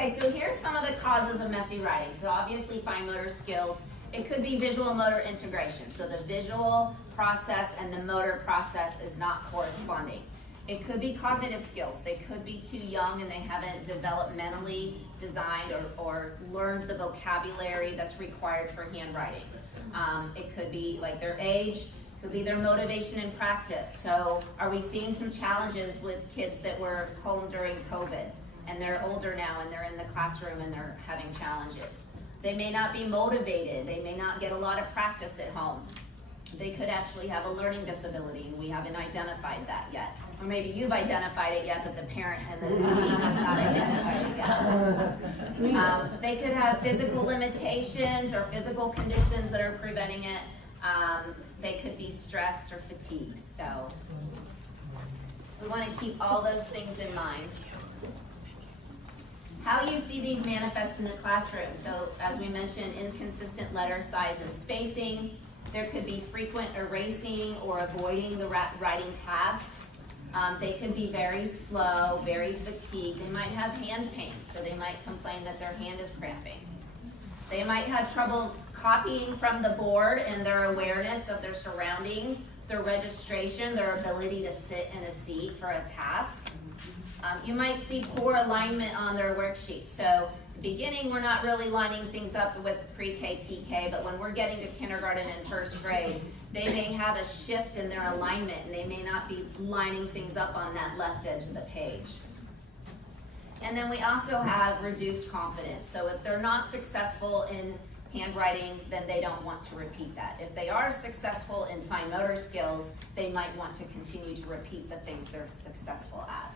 Okay, so here's some of the causes of messy writing. So obviously fine motor skills. It could be visual motor integration. So the visual process and the motor process is not corresponding. It could be cognitive skills. They could be too young and they haven't developmentally designed or learned the vocabulary that's required for handwriting. It could be like their age, it could be their motivation and practice. So are we seeing some challenges with kids that were home during COVID and they're older now and they're in the classroom and they're having challenges? They may not be motivated. They may not get a lot of practice at home. They could actually have a learning disability and we haven't identified that yet. Or maybe you've identified it yet, but the parent and the team has not identified it yet. They could have physical limitations or physical conditions that are preventing it. They could be stressed or fatigued. So we want to keep all those things in mind. How you see these manifest in the classroom. So as we mentioned, inconsistent letter size and spacing. There could be frequent erasing or avoiding the writing tasks. They could be very slow, very fatigued. They might have hand pain, so they might complain that their hand is cramping. They might have trouble copying from the board and their awareness of their surroundings, their registration, their ability to sit in a seat for a task. You might see poor alignment on their worksheet. So beginning, we're not really lining things up with pre-K, TK, but when we're getting to kindergarten and first grade, they may have a shift in their alignment and they may not be lining things up on that left edge of the page. And then we also have reduced confidence. So if they're not successful in handwriting, then they don't want to repeat that. If they are successful in fine motor skills, they might want to continue to repeat the things they're successful at.